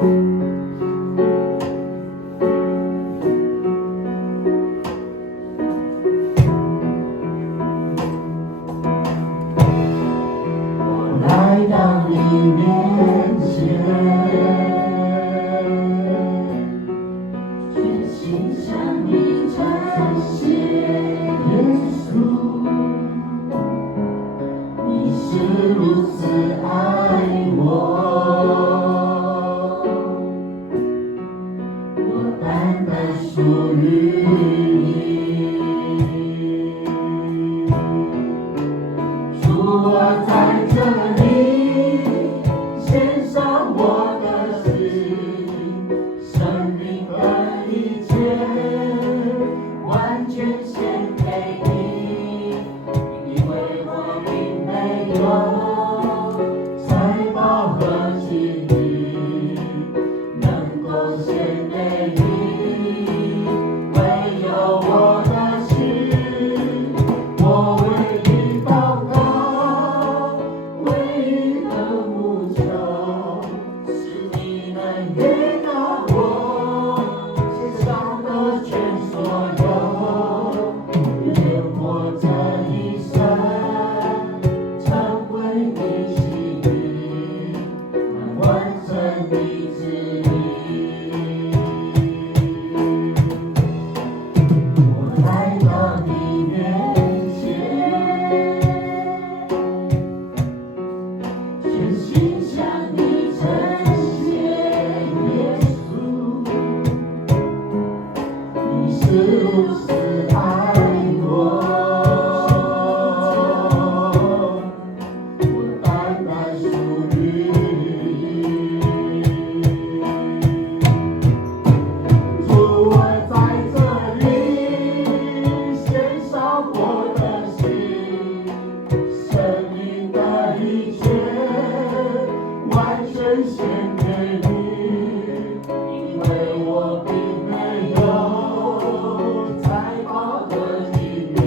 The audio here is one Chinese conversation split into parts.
我来到你面前，全心向你展现。耶稣，你是如此爱我，我单单属于你。主，我在这里献上我的心，生命的一切完全献给你，因为我并没有财宝和金银能够献给你，唯有我的心，我为你祷告，为你的呼求，是你能悦纳我献上的全所有，愿我这一生成为你心意，完成你旨意。我来到你面前，全心向你呈现。耶稣，你是如此爱我，我单单属于你。主，我在这里献上我的心，生命的一切完全献给你，因为我并没有财宝和金银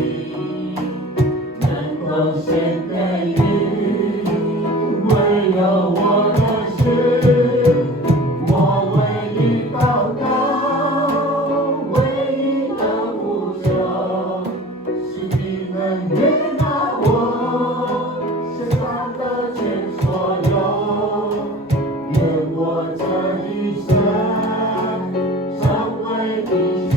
能够献给你，唯有我的心，我为你祷告，为你的呼求，是你能悦纳我献上的全所有，愿我这一生成为你心